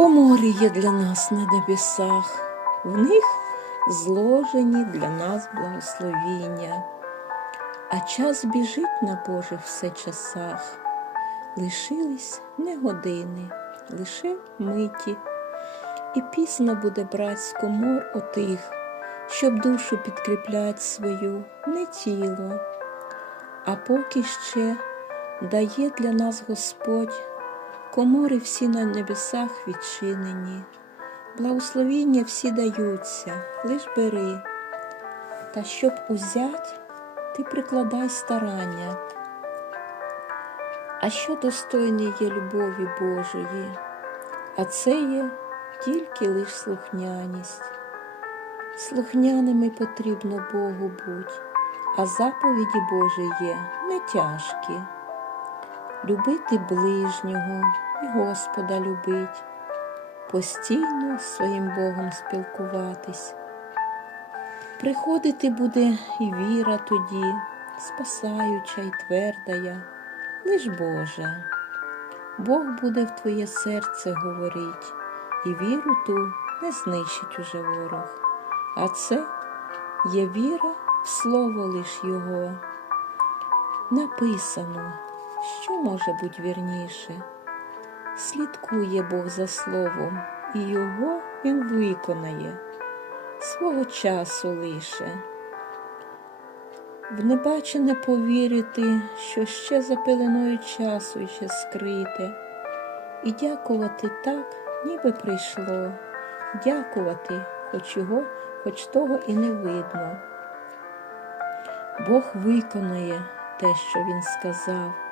Комори є для нас на небесах, в них зложені для нас благословіння, а час біжить на Божих все часах. Лишились не години, лише миті, і пізно буде брать з комор отих, щоб душу підкріплять свою, не тіло, а поки ще дає для нас Господь комори всі на небесах відчинені, благословіння всі даються, лиш бери, та щоб узять, ти прикладай старання. А що достойне є любові Божої, а це є тільки лиш слухняність. Слухняними потрібно Богу будь, а заповіді Божі є не тяжкі. Любити ближнього і Господа любить, постійно з своїм Богом спілкуватись. Приходити буде і віра тоді, спасаюча й твердая, лиш Божа. Бог буде в твоє серце говорить, і віру ту не знищить уже ворог. А це є віра в слово лиш Його. Написано, що може бути вірніше. Слідкує Бог за словом, і його він виконає свого часу лише. В небачене повірити, що ще за пеленою часу ще скрите, і дякувати так, ніби прийшло, дякувати, хоч його, хоч того і не видно. Бог виконає те, що він сказав.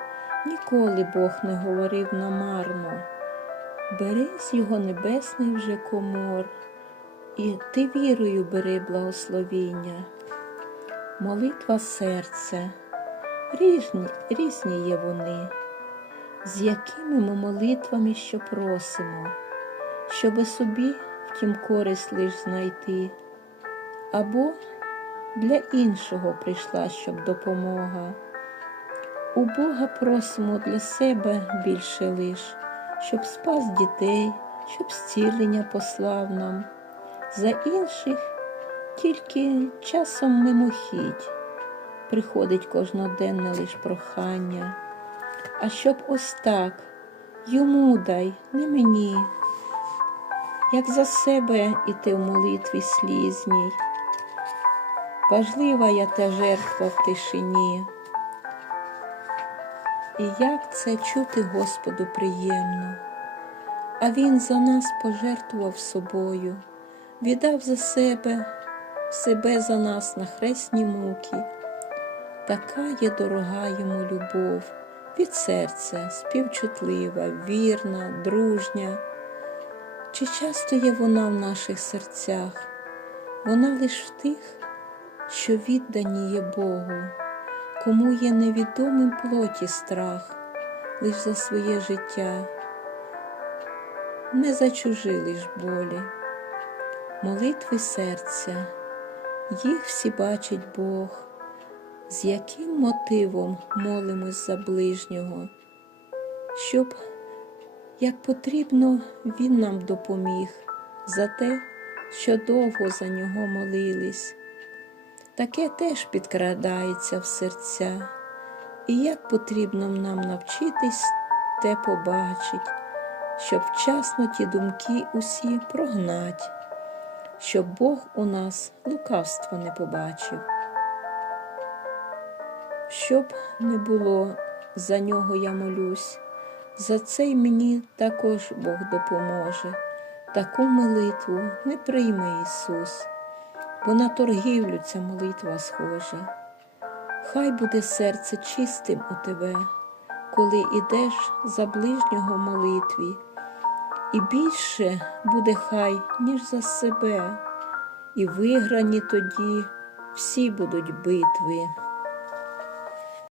Ніколи Бог не говорив намарно. Бери з його небесний вже комор, і ти вірою бери благословіння. Молитва серця, різні, різні є вони, з якими ми молитвами що просимо, щоби собі втім користь лиш знайти, або для іншого прийшла, щоб допомога. У Бога просимо для себе більше лиш, щоб спас дітей, щоб зцілення послав нам. За інших тільки часом мимохідь приходить кожноденне лиш прохання, а щоб ось так йому дай, не мені, як за себе іти в молитві слізній. Важлива я та жертва в тишині. І як це чути Господу приємно, а Він за нас пожертвував собою, віддав за себе, себе за нас на хресні муки. Така є дорога йому любов, від серця, співчутлива, вірна, дружня. Чи часто є вона в наших серцях? Вона лиш в тих, що віддані є Богу кому є невідомим плоті страх лиш за своє життя, не за чужі лиш болі, молитви серця, їх всі бачить Бог, з яким мотивом молимось за ближнього, щоб, як потрібно, Він нам допоміг за те, що довго за нього молились таке теж підкрадається в серця, і як потрібно нам навчитись, те побачить, щоб вчасно ті думки усі прогнать, щоб Бог у нас лукавства не побачив. Щоб не було, за нього я молюсь, за це й мені також Бог допоможе. Таку молитву не прийме Ісус бо на торгівлю ця молитва схожа. Хай буде серце чистим у тебе, коли ідеш за ближнього молитві, і більше буде хай, ніж за себе, і виграні тоді всі будуть битви.